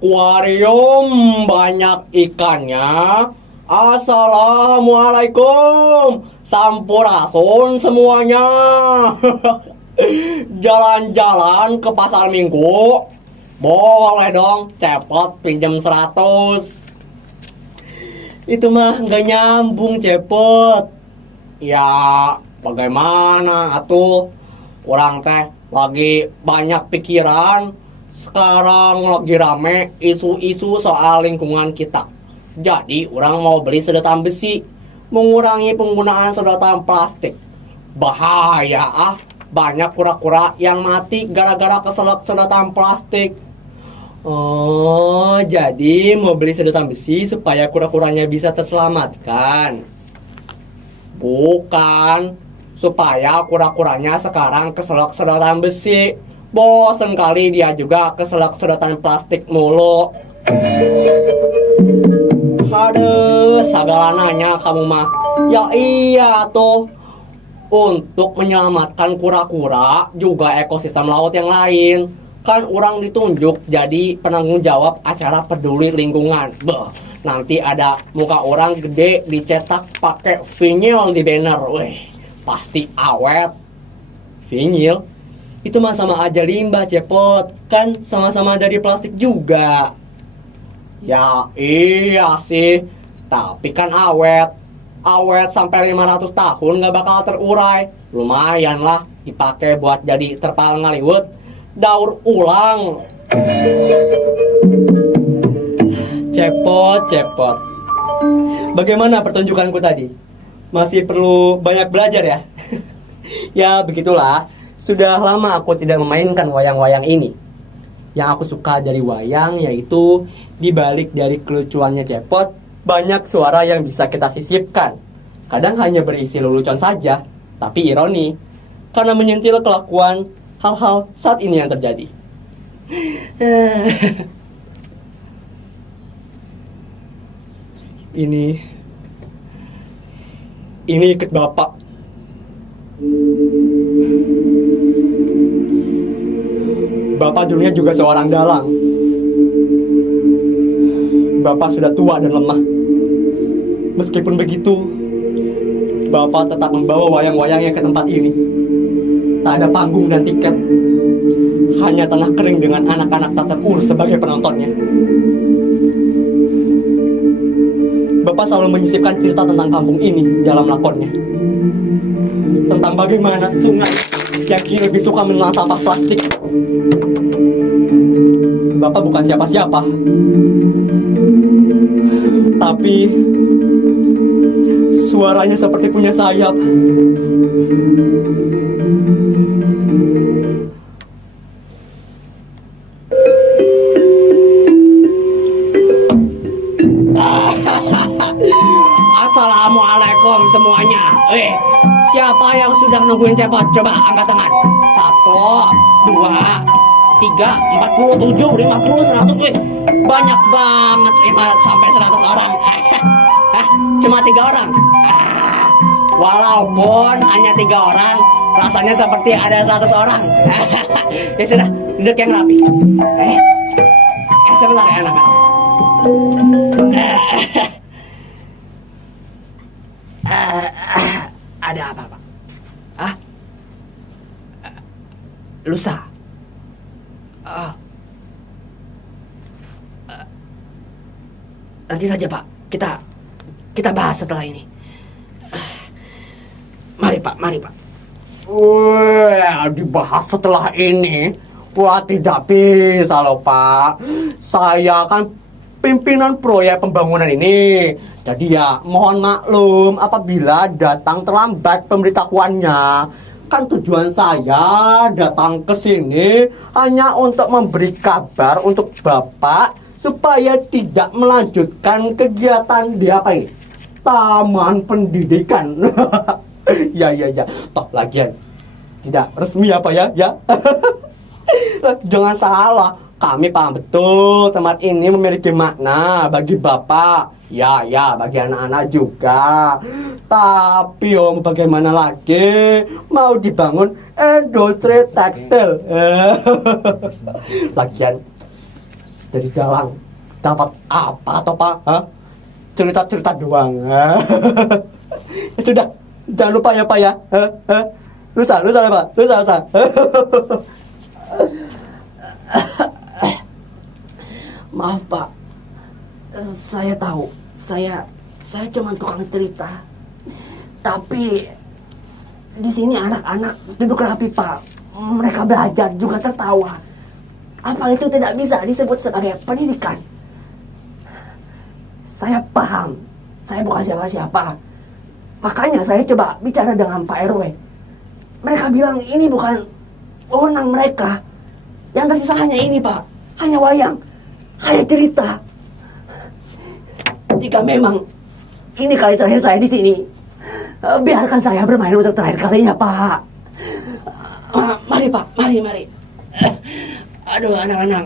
akuarium banyak ikannya. Assalamualaikum, sampurasun semuanya. Jalan-jalan ke pasar minggu? Boleh dong, cepot pinjam 100. Itu mah nggak nyambung, cepot. Ya, bagaimana atuh? Orang teh lagi banyak pikiran. Sekarang lagi rame isu-isu soal lingkungan kita. Jadi orang mau beli sedotan besi, mengurangi penggunaan sedotan plastik. Bahaya ah, banyak kura-kura yang mati gara-gara keselak sedotan plastik. Oh, jadi mau beli sedotan besi supaya kura-kuranya bisa terselamatkan. Bukan, supaya kura-kuranya sekarang keselak sedotan besi. Bosen kali dia juga keselak sedotan plastik mulu. Aduh, segala nanya kamu mah. Ya iya tuh. Untuk menyelamatkan kura-kura juga ekosistem laut yang lain. Kan orang ditunjuk jadi penanggung jawab acara peduli lingkungan. Beuh, nanti ada muka orang gede dicetak pakai vinyl di banner. Weh, pasti awet. Vinyl? Itu mah sama aja limbah, cepot. Kan sama-sama dari plastik juga. Ya iya sih, tapi kan awet. Awet sampai 500 tahun gak bakal terurai. Lumayan lah dipakai buat jadi terpal ngaliwut. Daur ulang. Cepot. Bagaimana pertunjukanku tadi? Masih perlu banyak belajar ya? Ya begitulah. Sudah lama aku tidak memainkan wayang-wayang ini. Yang aku suka dari wayang yaitu dibalik dari kelucuannya cepot, banyak suara yang bisa kita sisipkan. Kadang hanya berisi lelucon saja, tapi ironi, karena menyentil kelakuan hal-hal saat ini yang terjadi. Ini ikut bapak. Bapak dulunya juga seorang dalang. Bapak sudah tua dan lemah. Meskipun begitu, Bapak tetap membawa wayang-wayangnya ke tempat ini. Tak ada panggung dan tiket. Hanya tanah kering dengan anak-anak tak terurus sebagai penontonnya. Bapak selalu menyisipkan cerita tentang kampung ini dalam lakonnya. Tentang bagaimana sungai yang kini lebih suka menelan sampah plastik. Bapak bukan siapa-siapa, tapi suaranya seperti punya sayap. Assalamualaikum semuanya. Siapa yang sudah nungguin cepot? Coba angkat tangan. 1, 2, 3, 47, 50, 100. Banyak banget, 5 sampai 100 orang. Cuma 3 orang. Walaupun hanya 3 orang, rasanya seperti ada 100 orang. Ya sudah, duduk yang rapi. Sebentar ya anak-anak. Ada apa, Pak? Lusa. Nanti saja, Pak. Kita bahas setelah ini. Mari, Pak. Dibahas setelah ini. Wah, tidak bisa loh, Pak. Saya kan pimpinan proyek pembangunan ini. Jadi ya mohon maklum apabila datang terlambat pemberitahuannya. Kan tujuan saya datang ke sini hanya untuk memberi kabar untuk Bapak supaya tidak melanjutkan kegiatan di apa ini? Taman pendidikan. Ya. Toh lagian tidak resmi apa ya? Jangan salah. Kami paham betul tempat ini memiliki makna bagi Bapak. Ya, bagi anak-anak juga. Tapi bagaimana lagi? Mau dibangun industri tekstil. Lagian dari dalang dapat apa toh Pak? Hah? Cerita-cerita doang. Sudah, jangan lupa ya Pak ya. Lusa ya Pak, lusa. Maaf Pak, saya tahu, saya cuma tukang cerita. Tapi di sini anak-anak duduk rapi Pak, mereka belajar juga tertawa. Apa itu tidak bisa disebut sebagai pendidikan? Saya paham, saya bukan siapa-siapa. Makanya saya coba bicara dengan Pak RW. Mereka bilang ini bukan wewenang mereka. Yang tersisa hanya ini Pak, hanya wayang, hanya cerita. Jika memang ini kali terakhir saya di sini, biarkan saya bermain untuk terakhir kalinya Pak. Mari Pak, mari. Aduh anak-anak,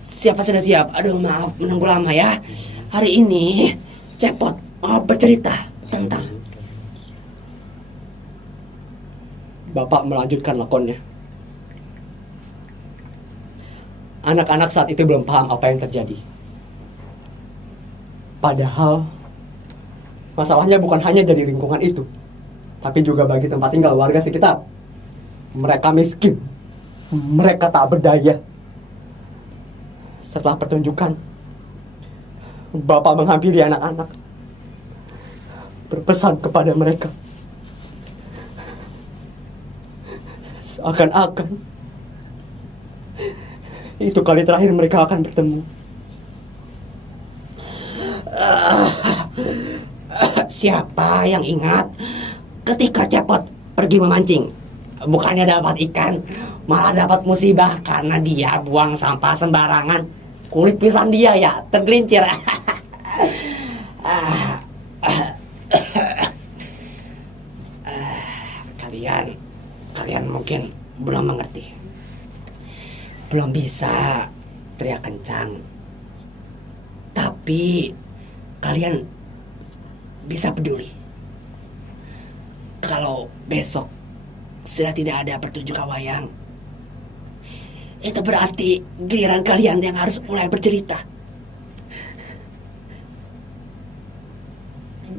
siapa sudah siap? Aduh maaf menunggu lama ya. Hari ini Cepot mau bercerita tentang. Bapak melanjutkan lakonnya. Anak-anak saat itu belum paham apa yang terjadi. Padahal masalahnya bukan hanya dari lingkungan itu, tapi juga bagi tempat tinggal warga sekitar. Mereka miskin, mereka tak berdaya. Setelah pertunjukan, Bapak menghampiri anak-anak, berpesan kepada mereka, seakan-akan itu kali terakhir mereka akan bertemu. Siapa yang ingat ketika Cepot pergi memancing, bukannya dapat ikan, malah dapat musibah karena dia buang sampah sembarangan. Kulit pisang dia ya tergelincir. Kalian mungkin belum mengerti, belum bisa teriak kencang, tapi kalian bisa peduli. Kalau besok sudah tidak ada pertunjukan wayang, itu berarti giliran kalian yang harus mulai bercerita.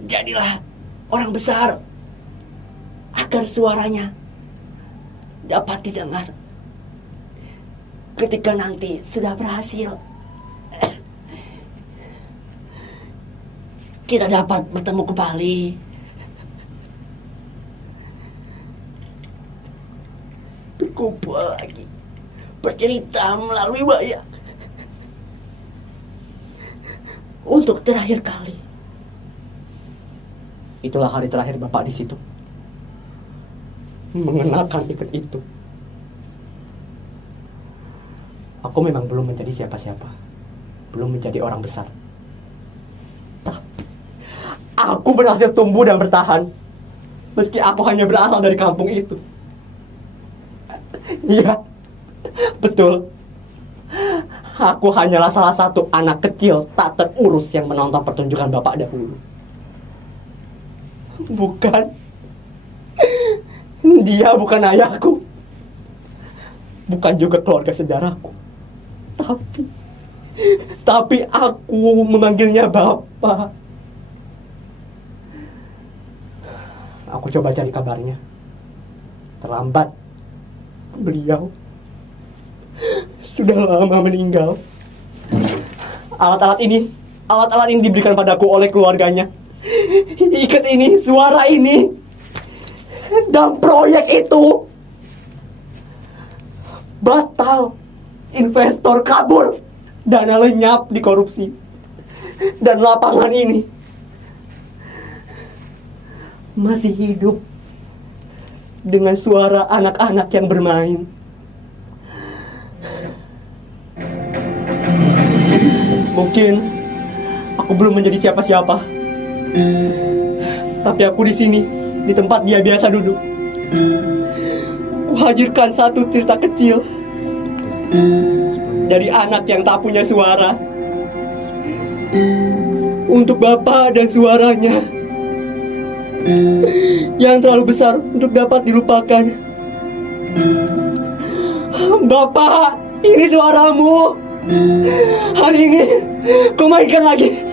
Jadilah orang besar agar suaranya dapat didengar. Ketika nanti sudah berhasil, kita dapat bertemu kembali. Berkumpul lagi, bercerita melalui wayang. Untuk terakhir kali. Itulah hari terakhir Bapak di situ, mengenakan ikat itu. Aku memang belum menjadi siapa-siapa, belum menjadi orang besar. Tapi aku berhasil tumbuh dan bertahan, meski aku hanya berasal dari kampung itu. Iya, betul. Aku hanyalah salah satu anak kecil tak terurus yang menonton pertunjukan Bapak dahulu. Bukan. Dia bukan ayahku, bukan juga keluarga saudaraku. Tapi aku memanggilnya Bapak. Aku coba cari kabarnya. Terlambat. Beliau sudah lama meninggal. Alat-alat ini diberikan padaku oleh keluarganya. Ikat ini, suara ini, dan proyek itu batal. Investor kabur, dana lenyap di korupsi, dan lapangan ini masih hidup dengan suara anak-anak yang bermain. Mungkin aku belum menjadi siapa-siapa, tapi aku di sini, di tempat dia biasa duduk. Kuhadirkan satu cerita kecil dari anak yang tak punya suara, untuk Bapak dan suaranya yang terlalu besar untuk dapat dilupakan. Bapak, ini suaramu. Hari ini kau mainkan lagi.